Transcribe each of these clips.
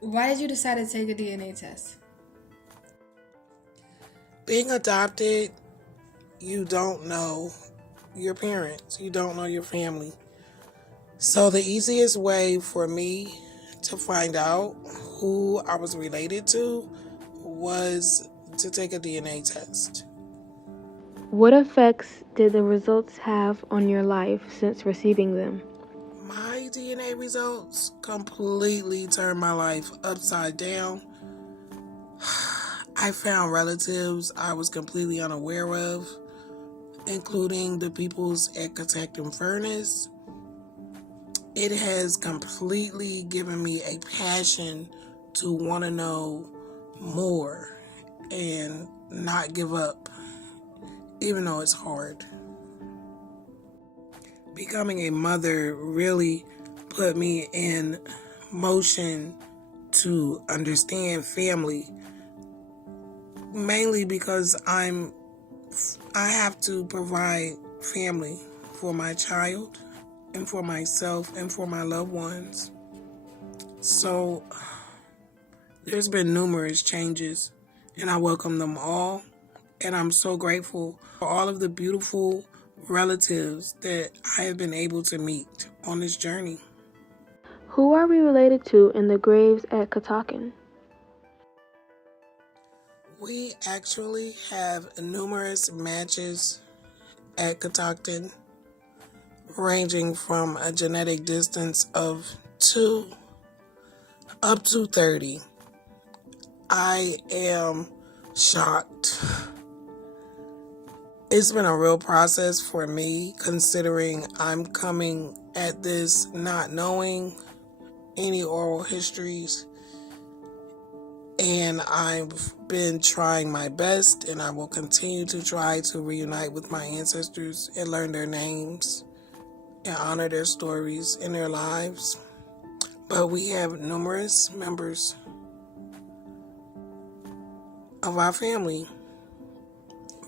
Why did you decide to take a DNA test? Being adopted, you don't know your parents, you don't know your family. So the easiest way for me to find out who I was related to was to take a DNA test. What effects did the results have on your life since receiving them? My DNA results completely turned my life upside down. I found relatives I was completely unaware of, including the peoples at Catoctin Furnace. It has completely given me a passion to want to know more and not give up, even though it's hard. Becoming a mother really put me in motion to understand family, mainly because I have to provide family for my child and for myself and for my loved ones. So there's been numerous changes and I welcome them all, and I'm so grateful for all of the beautiful relatives that I have been able to meet on this journey. Who are we related to in the graves at Catoctin? We actually have numerous matches at Catoctin, ranging from a genetic distance of 2 up to 30. I am shocked. It's been a real process for me, considering I'm coming at this not knowing any oral histories, and I've been trying my best, and I will continue to try to reunite with my ancestors and learn their names and honor their stories and their lives. But we have numerous members of our family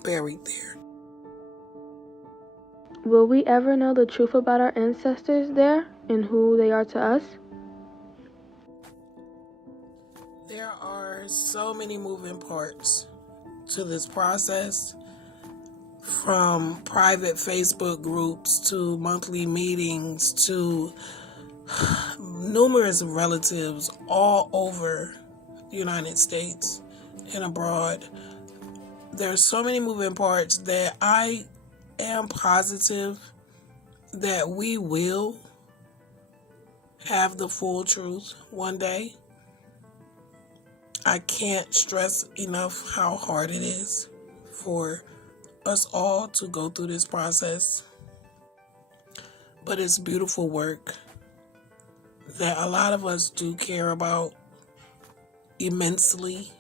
buried there. Will we ever know the truth about our ancestors there and who they are to us? There are so many moving parts to this process, from private Facebook groups to monthly meetings to numerous relatives all over the United States and abroad. There's so many moving parts that I am positive that we will have the full truth one day. I can't stress enough how hard it is for us all to go through this process. But it's beautiful work that a lot of us do care about immensely.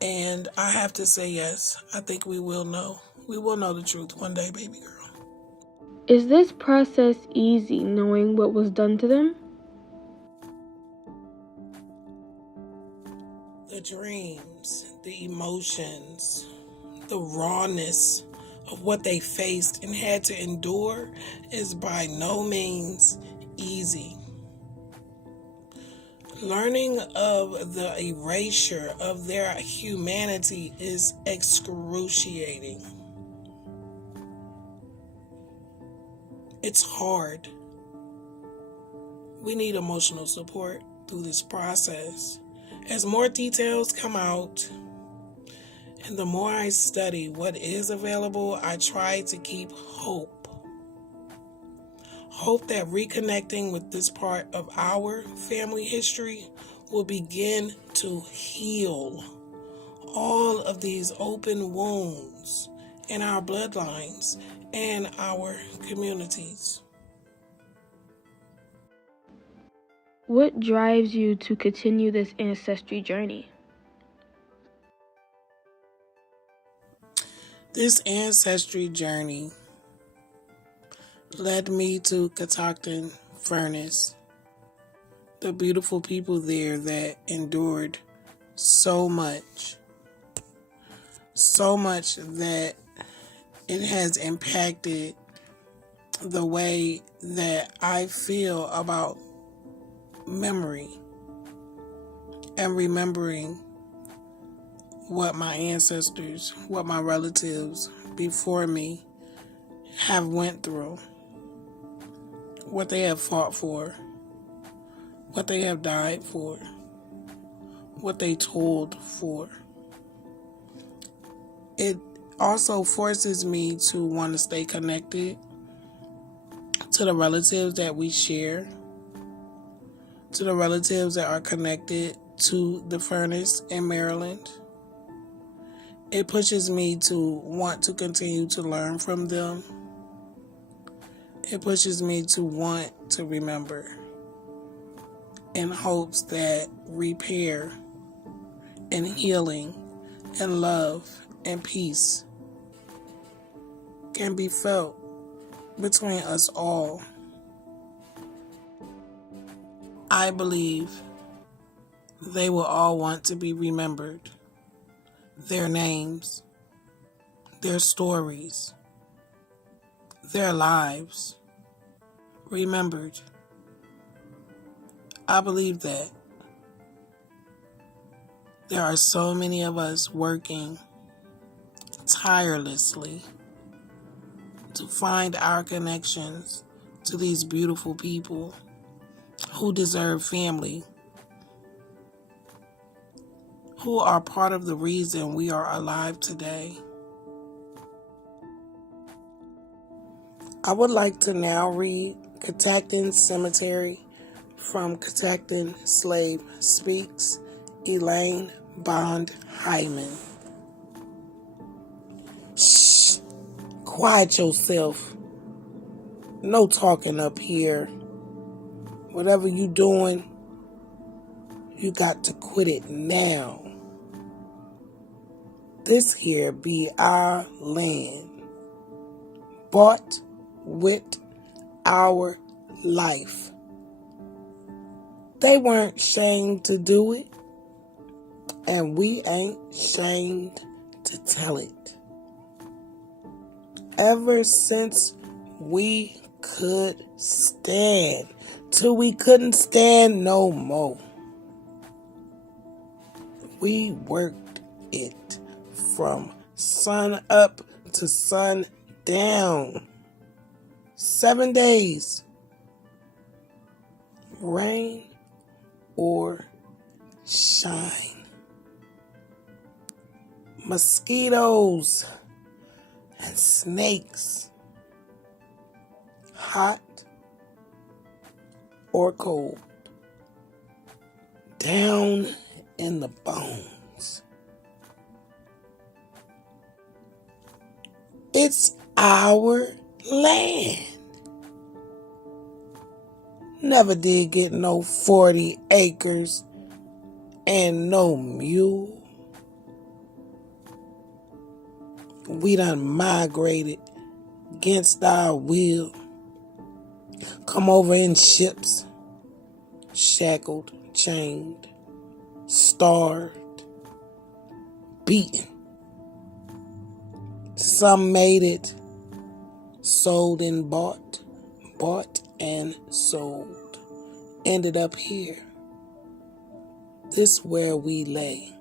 And I have to say yes, I think we will know. We will know the truth one day, baby girl. Is this process easy, knowing what was done to them? The dreams, the emotions, the rawness of what they faced and had to endure is by no means easy. Learning of the erasure of their humanity is excruciating. It's hard. We need emotional support through this process. As more details come out, and the more I study what is available, I try to keep hope. Hope that reconnecting with this part of our family history will begin to heal all of these open wounds in our bloodlines and our communities. What drives you to continue this ancestry journey? This ancestry journey led me to Catoctin Furnace, the beautiful people there that endured so much that it has impacted the way that I feel about memory. and remembering what my ancestors, what my relatives before me have went through, what they have fought for, what they have died for, what they told for. It also forces me to want to stay connected to the relatives that we share, to the relatives that are connected to the furnace in Maryland. It pushes me to want to continue to learn from them. It pushes me to want to remember in hopes that repair and healing and love and peace can be felt between us all. I believe they will all want to be remembered. Their names, their stories, their lives remembered. I believe that there are so many of us working tirelessly to find our connections to these beautiful people who deserve family, who are part of the reason we are alive today. I would like to now read Catoctin Cemetery from Catoctin Enslaved Speaks, Elaine Bond Hyman. Shh, quiet yourself. No talking up here. Whatever you doing, you got to quit it now. This here be our land, bought with our life. They weren't shamed to do it, and we ain't shamed to tell it. Ever since we could stand, till we couldn't stand no more, we worked it from sun up to sun down. 7 days, rain or shine. Mosquitoes and snakes, hot or cold, down in the bones. It's our land. Never did get no 40 acres and no mule. We done migrated against our will. Come over in ships, shackled, chained, starved, beaten. Some made it, sold and bought and sold. Ended up here. This where we lay.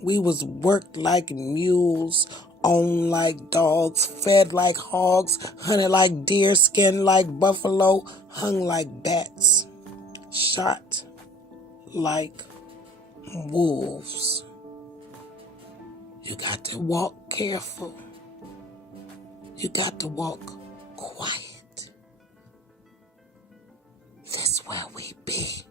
We was worked like mules, owned like dogs, fed like hogs, hunted like deer, skinned like buffalo, hung like bats, shot like wolves. You got to walk careful. You got to walk quiet. That's where we be.